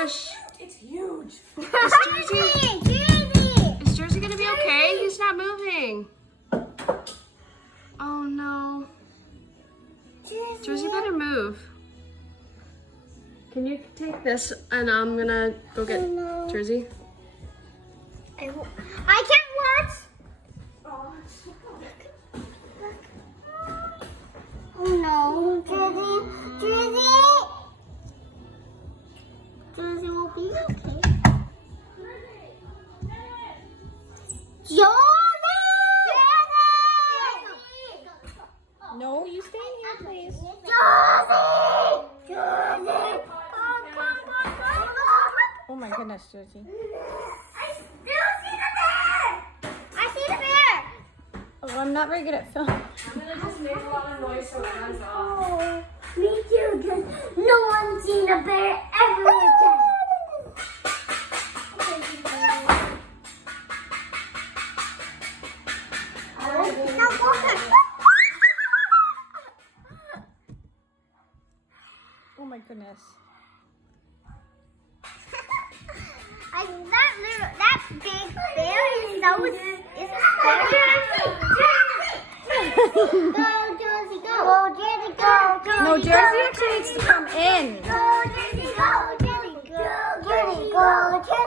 gosh. It's huge. Is Jersey gonna be okay? He's not moving. Oh no. Jersey better move. Can you take this and I'm gonna go get Jersey? I can't watch. Oh no, Jersey will be okay. No, you stay in here, please. Oh my goodness, Jersey. I still see the bear! I see the bear! Oh, I'm not very good at filming. I'm gonna just make a lot of noise so it runs off. Oh, me too, because no one's seen a bear ever again. Oh my goodness. That big bear is so Go, Jersey, go. Go, Jersey, go. No, Jersey actually needs to come in. Go, Jersey, go. Jersey, go. Jersey, go.